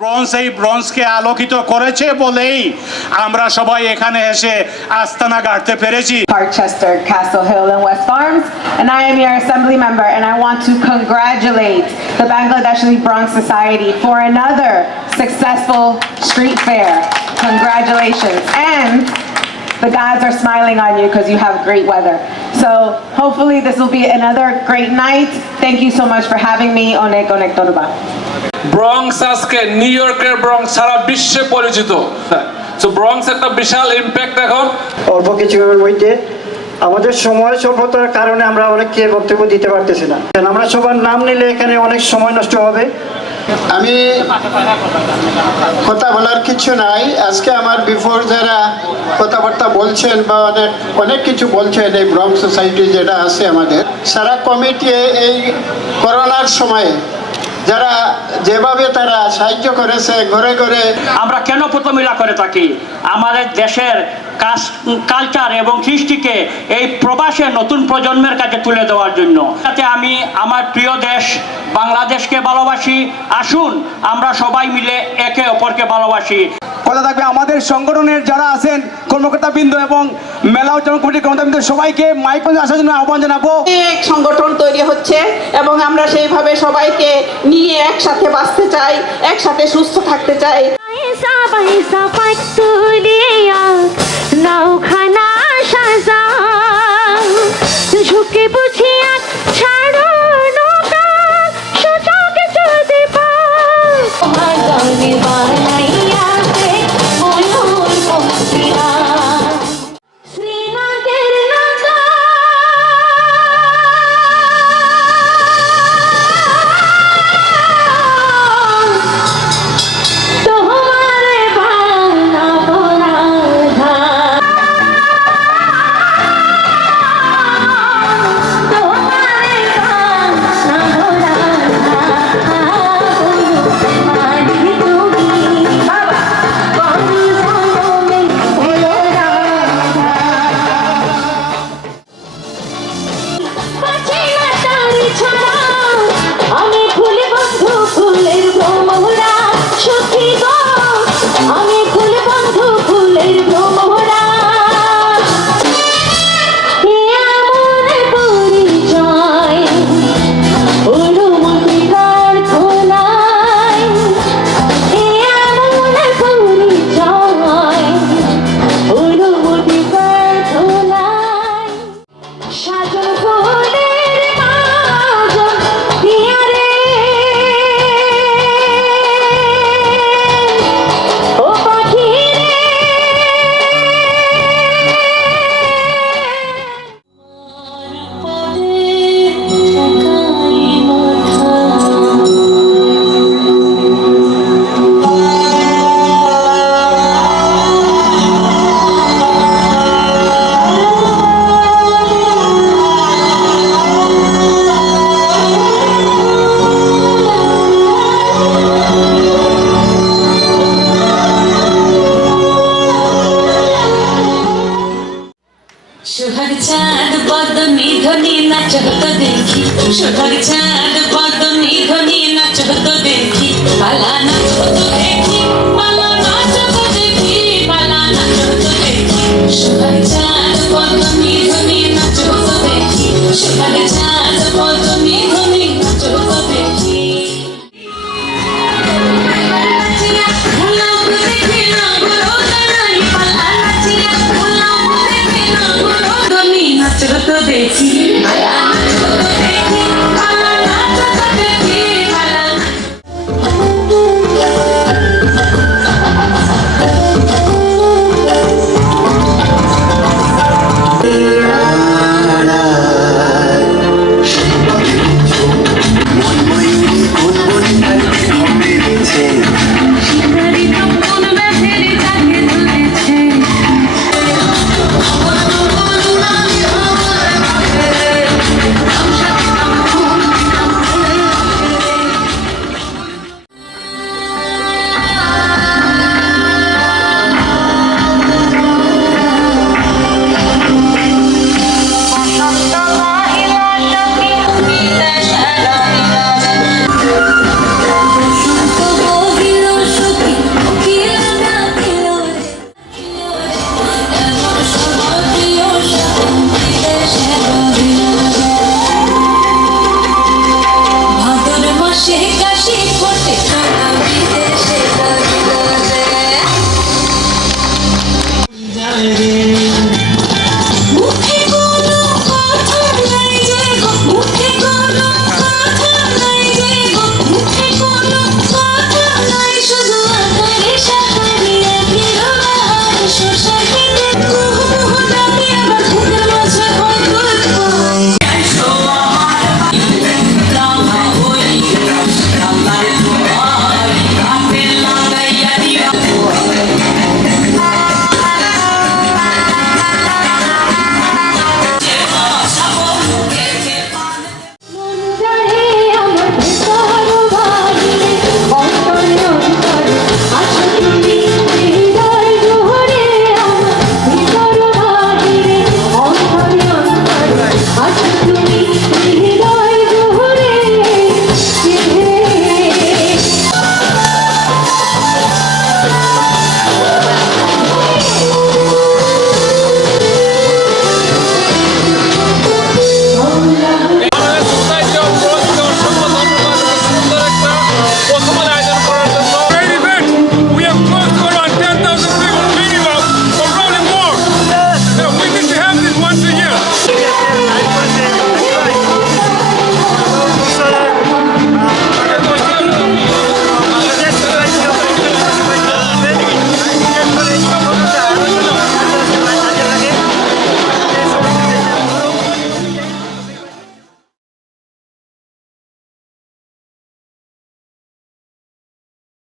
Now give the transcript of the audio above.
ব্রোঞ্জকে আলোকিত করেছে বলেই আমরা সবাই এখানে এসে আস্তানা গাড়তে পেরেছি। Harchester, Castle Hill and West Farms, and I am your assembly member, and I want to congratulate the Bangladeshi Bronx Society for another successful street fair. Congratulations. And the guys are smiling on you because you have great weather. So hopefully this will be another great night. Thank you so much for having me. Onek onek toruba. Bronx আজকে new ইয়র্কের Bronx সারা বিশ্বে পরিচিত। So Bronx একটা বিশাল impact এখন। অল্প কিছুর মধ্যে আমাদের সময় স্বল্পতার কারণে আমরা অনেককে বক্তব্য দিতে পারতেছি না। আমরা সবার নাম নিলে এখানে অনেক সময় নষ্ট হবে। আমি কথা বলার কিছু নাই। আজকে আমার বিফোর যারা কথাবার্তা বলছেন বা অনেক কিছু বলছেন, এই ব্রঙ্কস সোসাইটি যেটা আছে আমাদের সারা কমিটি এই করোনার সময়ে যারা যেভাবে তারা সাহায্য করেছে ঘরে ঘরে। আমরা কেন প্রতিমিলা করে থাকি? আমাদের দেশের কালচার এবং কৃষ্টিকে এই প্রবাসে নতুন প্রজন্মের কাছে তুলে দেওয়ার জন্য, যাতে আমি আমার প্রিয় দেশ বাংলাদেশকে ভালোবাসি। আসুন আমরা সবাই মিলে একে অপরকে ভালোবাসি। কথা থাকবে আমাদের সংগঠনের যারা আছেন কর্মকর্তাবৃন্দ এবং মেলা উদযাপন কমিটির কর্মকর্তাবৃন্দ সবাইকে মাইকপঞ্চে আসার জন্য আহ্বান জানাবো। এক সংগঠন তৈরি হচ্ছে এবং আমরা সেইভাবে সবাইকে নিয়ে একসাথে বাঁচতে চাই, একসাথে সুস্থ থাকতে চাই। ঝুঁকে বুঝিয়া ছাড়ো নৌকা সুযোগে যদি সোহাগ চাঁদ পদ্ম নিধনি নাচত দেখি, সোহাগ চাঁদ